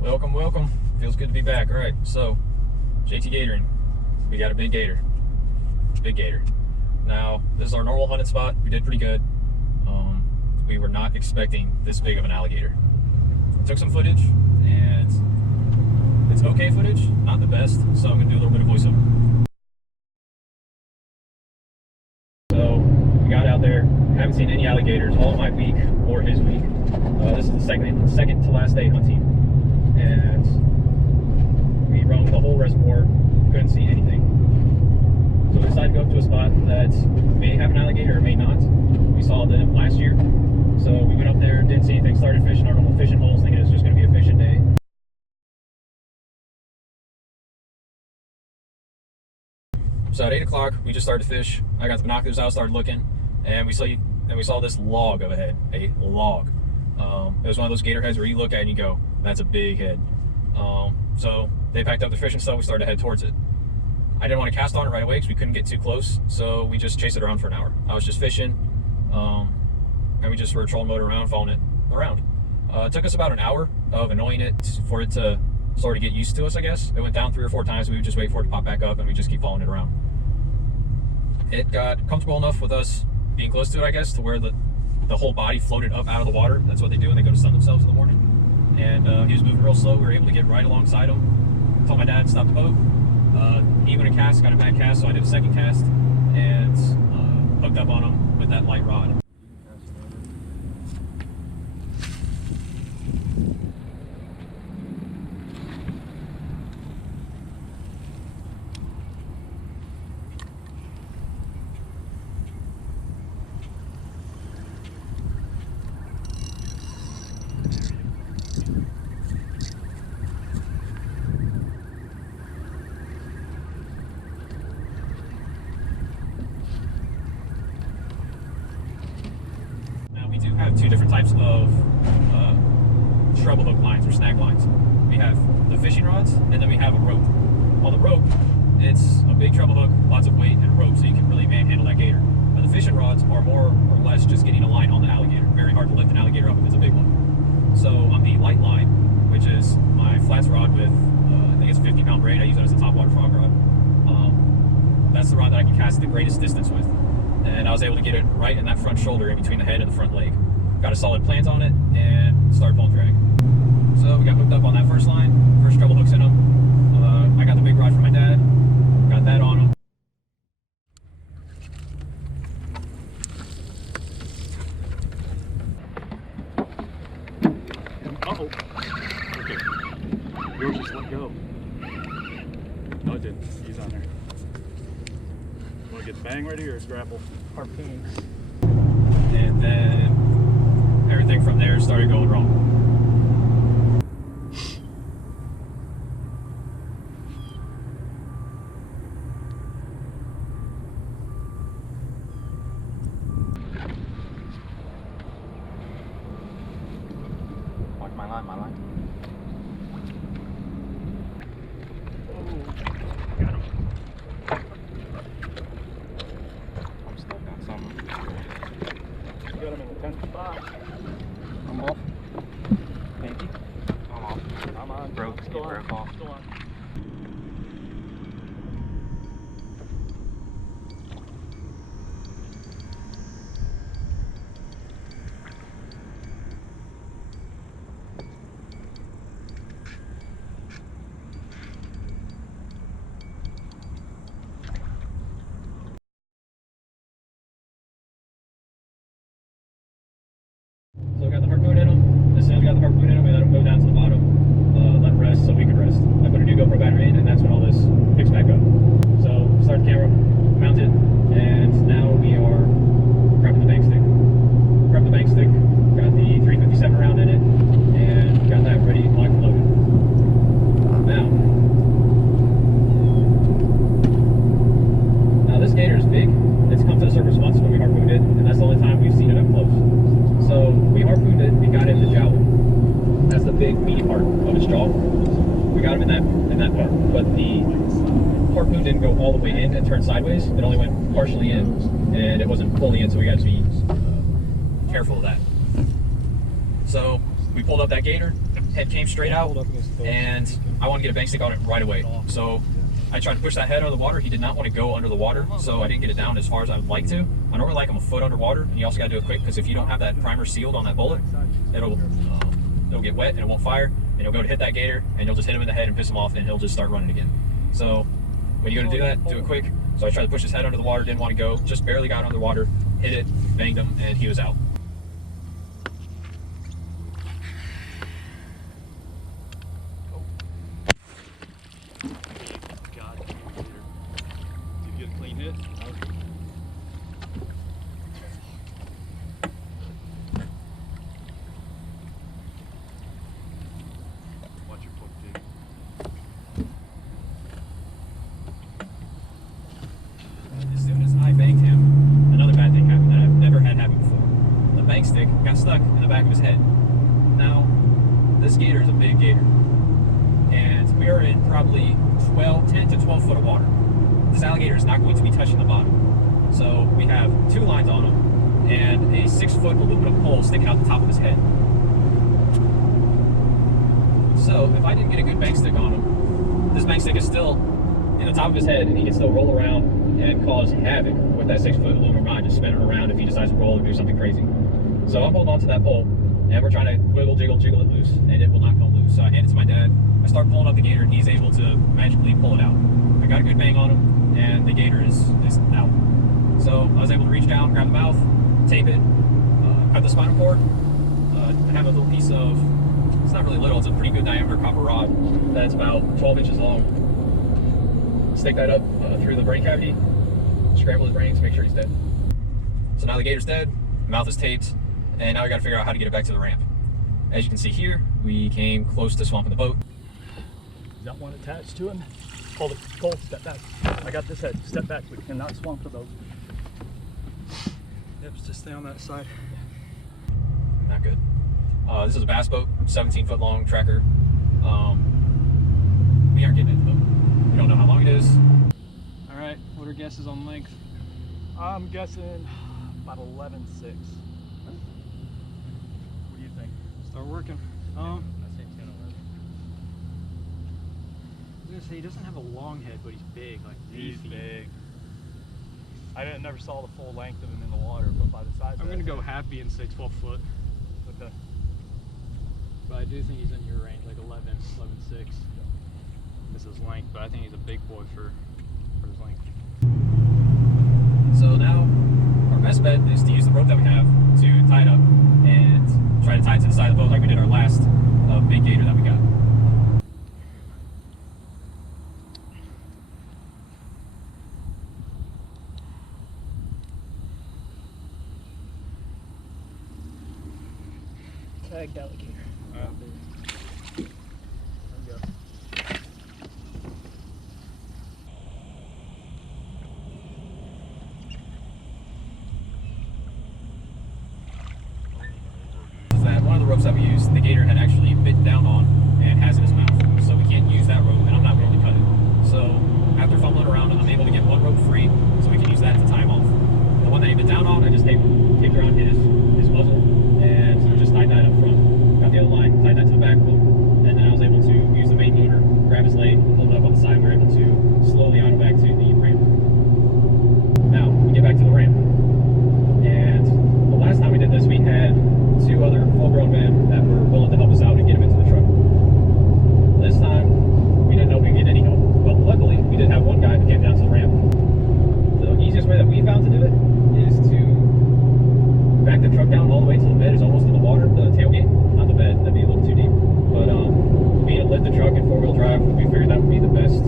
Welcome, welcome. Feels good to be back. All right, so JTgatoring. We got a big gator. Big gator. Now, this is our normal hunting spot. We did pretty good. We were not expecting this big of an alligator. Took some footage, and it's okay footage, not the best, so I'm gonna do a little bit of voiceover. So, we got out there, haven't seen any alligators all of my week or his week. This is the second to last day hunting, and we roamed the whole reservoir, couldn't see anything. So we decided to go up to a spot that may have an alligator or may not. We saw them last year, so we went up there, didn't see anything, started fishing our normal fishing holes, thinking it was just going to be a fishing day. So at 8 o'clock, we just started to fish. I got the binoculars out, started looking, and we saw this log of a head, a log. It was one of those gator heads where you look at it and you go, that's a big head. So they packed up the fishing stuff, we started to head towards it. I didn't want to cast on it right away because we couldn't get too close, so we just chased it around for an hour. I was just fishing, and we just were trolling motor around, following it around. It took us about an hour of annoying it for it to sort of get used to us, I guess. It went down 3 or 4 times, we would just wait for it to pop back up, and we just keep following it around. It got comfortable enough with us being close to it, I guess, to where the whole body floated up out of the water. That's what they do when they go to sun themselves in the morning. And he was moving real slow. We were able to get right alongside him. Told my dad to stop the boat. He went a cast, got a bad cast, so I did a second cast and hooked up on him with that light rod. We do have 2 different types of treble hook lines or snag lines. We have the fishing rods, and then we have a rope. On the rope, it's a big treble hook, lots of weight, and rope, so you can really manhandle that gator. But the fishing rods are more or less just getting a line on the alligator. Very hard to lift an alligator up if it's a big one. So on the light line, which is my flats rod with, I think it's a 50-pound braid, I use it as a topwater frog rod. That's the rod that I can cast the greatest distance with. And I was able to get it right in that front shoulder in between the head and the front leg. Got a solid plant on it and started pulling drag. So we got hooked up on that first line, first treble hooks in them. I got the big rod from my dad, got that on him. Uh-oh. Okay. Yours just let go. No, it didn't. He's on there. Want to get the bang ready or is grapple? Harpoon. And then everything from there started going wrong. Watch my line, Oh, got him. Got him in the 10th spot. I'm off. Thank you. I'm off. I'm on. Broke. Still on. Broke off. Still on. So we got the harpoon in him. As soon as we got the harpoon in him, we let him go down to the bottom, let him rest so we could rest. I put a new GoPro battery in, and that's when all this picks back up. So start the camera, mount it, and now we are prepping the bank stick. Prep the bank stick, got the 357 round in it, and got that ready, locked and loaded. Now this gator is big. It's come to the surface once when we harpooned it, and that's the only time we've seen it up close. So we harpooned it, we got it in the jowl. That's the big meaty part of its jaw. We got him in that part. But the harpoon didn't go all the way in and turn sideways. It only went partially in, and it wasn't fully in, so we got to be careful of that. So we pulled up that gator, head came straight out, and I wanted to get a bank stick on it right away. So I tried to push that head out of the water. He did not want to go under the water, so I didn't get it down as far as I would like to. I normally like them a foot underwater, and you also got to do it quick, because if you don't have that primer sealed on that bullet, it'll get wet and it won't fire, and you'll go to hit that gator, and you'll just hit him in the head and piss him off, and he'll just start running again. So when you go to do that, do it quick. So I tried to push his head under the water, didn't want to go, just barely got under the water, hit it, banged him, and he was out. Stick got stuck in the back of his head. Now, this gator is a big gator, and we are in probably 10 to 12 foot of water. This alligator is not going to be touching the bottom. So we have 2 lines on him and a 6-foot aluminum pole sticking out the top of his head. So if I didn't get a good bank stick on him, this bank stick is still in the top of his head, and he can still roll around and cause havoc with that 6-foot aluminum rod just spinning around if he decides to roll or do something crazy. So I'm holding on to that pole, and we're trying to wiggle, jiggle it loose, and it will not come loose. So I hand it to my dad. I start pulling up the gator, and he's able to magically pull it out. I got a good bang on him, and the gator is out. So I was able to reach down, grab the mouth, tape it, cut the spinal cord. I have a little piece of, it's not really little, it's a pretty good diameter copper rod that's about 12 inches long. Stick that up through the brain cavity, scramble his brains, make sure he's dead. So now the gator's dead, mouth is taped, and now we got to figure out how to get it back to the ramp. As you can see here, we came close to swamping the boat. Is that one attached to him? Hold it, Cole, step back. I got this head, step back. We cannot swamp the boat. Yep, just stay on that side. Not good. This is a bass boat, 17-foot long tracker. We aren't getting into the boat. We don't know how long it is. All right, what are guesses on length? I'm guessing about 11.6. What do you think? Start working. I say 10, 11. I was gonna say he doesn't have a long head, but he's big, like He's beefy. big. I never saw the full length of him in the water, but by the size of I'm gonna go happy and say 12 foot. Okay. But I do think he's in your range, like 11.6. This is length, but I think he's a big boy for his length. So now our best bet is to use the rope that we have to tie it up and try to tie it to the side of the boat like we did our last big gator that we got. Tagged alligator. There we go. That one of the ropes that we used, the gator had actually bitten down on and has in his mouth. So we can't use that rope, and I'm not willing to cut it. So after fumbling around, I'm able to get one rope free so we can use that to tie him off. The one that he bit down on, I just taped around his muzzle, and so just tied that up front. Got the other line, tied that to the back of him, and then I was able to use the main motor, grab his leg, hold it up on the side. We were able to slowly auto back to the ramp. Now, we get back to the ramp. And the last time we did this, we had 2 other full-grown men that were willing to help us out and get him into the truck. This time, we didn't know we could get any help. But luckily, we did have one guy who came down to the ramp. The easiest way that we found to do it is to back the truck down all the way till the bed is almost in the water, the tailgate, not the bed, that'd be a little too deep. But being able to lift the truck in 4-wheel drive, we figured that would be the best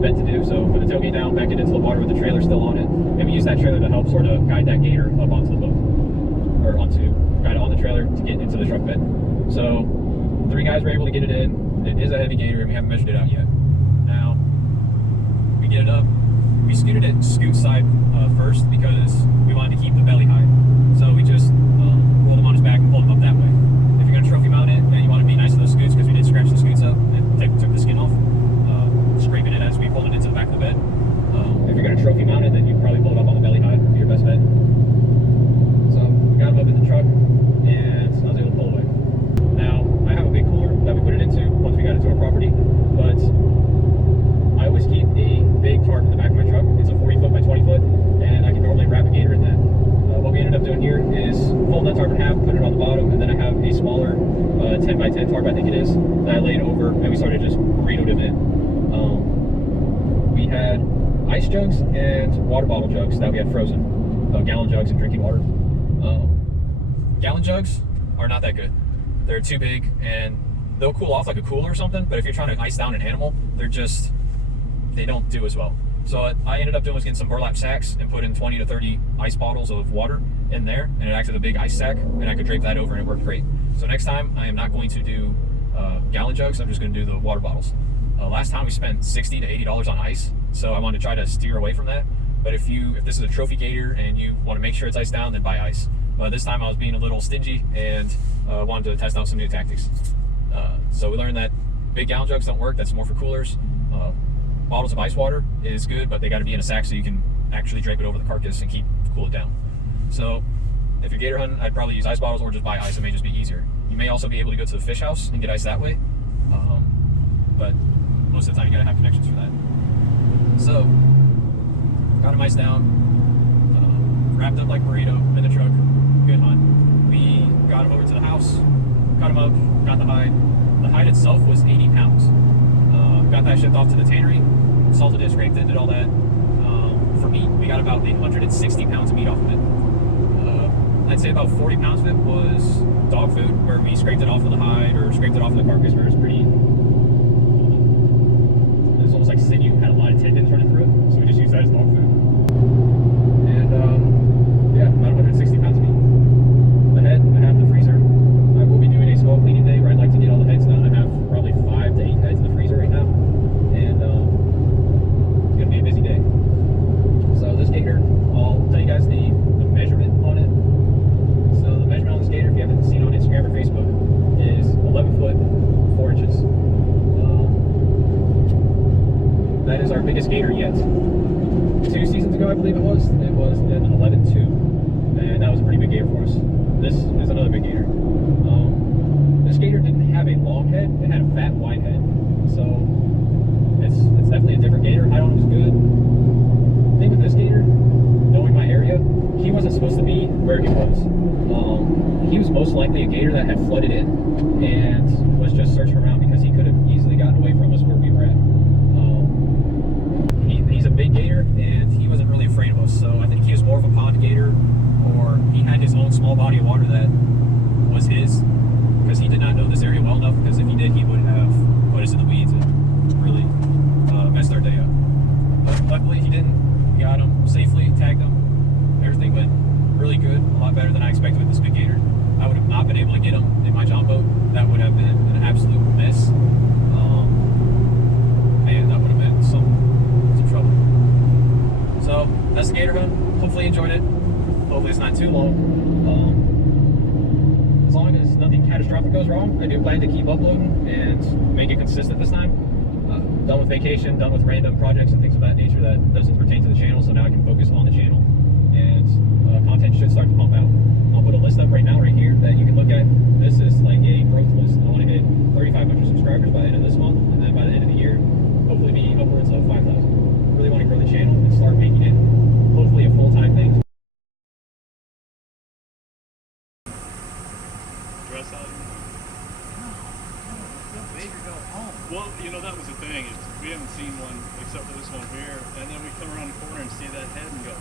bet to do. So put the tailgate down, back it into the water with the trailer still on it, and we use that trailer to help sort of guide that gator up onto the boat, or guide it on the trailer to get into the truck bed. So 3 guys were able to get it in. It is a heavy gator, and we haven't measured it out yet. Now we get it up. We scooted it scoot side first because we wanted to keep the belly high. So we just rolled him on his back and pulled him up that way. If you're going to trophy mount it, and you want to be nice to those scoots, because we did scratch the scoots up and took the skin off, scraping it as we pulled it into the back of the bed. If you're going to trophy mount it, then you probably pull it up on the belly high, would be your best bet. So we got him up in the truck, and I was able to pull away. Now, I have a big cooler that we put 10 tarp, I think it is, that I laid over, and we started just burritoed him in. We had ice jugs and water bottle jugs that we had frozen, gallon jugs and drinking water. Gallon jugs are not that good. They're too big, and they'll cool off like a cooler or something, but if you're trying to ice down an animal, they don't do as well. So I ended up doing was getting some burlap sacks and put in 20 to 30 ice bottles of water in there, and it acted as a big ice sack, and I could drape that over, and it worked great. So next time, I am not going to do gallon jugs. I'm just going to do the water bottles. Last time we spent $60 to $80 on ice, so I wanted to try to steer away from that. But if this is a trophy gator and you want to make sure it's iced down, then buy ice. This time I was being a little stingy and wanted to test out some new tactics. So we learned that big gallon jugs don't work. That's more for coolers. Bottles of ice water is good, but they got to be in a sack so you can actually drape it over the carcass and cool it down. So if you're gator hunting, I'd probably use ice bottles or just buy ice. It may just be easier. You may also be able to go to the fish house and get ice that way, but most of the time you gotta have connections for that. So got him iced down, wrapped up like burrito in the truck. Good hunt. We got him over to the house, cut him up, got the hide. The hide itself was 80 pounds. Got that shipped off to the tannery, salted it, scraped it, did all that. For meat, we got about 860 pounds of meat off of it. I'd say about 40 pounds of it was dog food, where we scraped it off of the hide or scraped it off of the carcass, where it was pretty, it was almost like sinew, had a lot of tendons running through it, so we just used that as dog food. And yeah, about 160 pounds of meat. The head, I have in the freezer. I will be doing a skull cleaning day where I'd like to get all the heads done. I have probably 5 to 8 heads in the freezer right now, and it's gonna be a busy day. So this gator, I'll tell you guys the measurement on it. So the measurement on this gator, if you haven't seen on Instagram or Facebook, is 11 foot 4 inches. That is our biggest gator yet. 2 seasons ago, I believe it was an 11.2, and that was a pretty big gator for us. This is another big gator. This gator didn't have a long head; it had a fat, wide head. So it's definitely a different gator. Hide on was good. The thing with this gator, knowing my area, he wasn't supposed to be where he was. He was most likely a gator that had flooded in and was just searching around, because he could have easily gotten away from us where we were at. He's a big gator, and he wasn't really afraid of us, so I think he was more of a pond gator, or he had his own small body of water that was his, because he did not know this area well enough, because if he did, he would have put us in the weeds and really messed our day up. But luckily he didn't. We got him safely, tagged him. Everything went really good, a lot better than I expected with this big gator. I would have not been able to get him in my John boat. That would have been an absolute mess. Man, that would have been some trouble. So that's the gator hunt. Hopefully you enjoyed it. Hopefully it's not too long. As long as nothing catastrophic goes wrong, I do plan to keep uploading and make it consistent this time. Done with vacation, done with random projects and things of that nature that doesn't pertain to the channel, so now I can focus on the channel, and content should start to pump out. I'll put a list up right now, right here, that you can look at. This is like a growth list. I want to hit 3,500 subscribers by the end of this month, and then by the end of the year, hopefully be upwards of 5,000. Really want to grow the channel and start making it hopefully a full-time thing. Dress out. Well, you know, that was the thing, is we haven't seen one except for this one here, and then we come around the corner and see that head and go,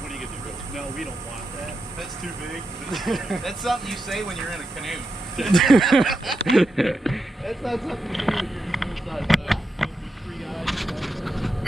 what are you gonna do? No, we don't want that. That's too big. That's something you say when you're in a canoe. That's not something you do when you're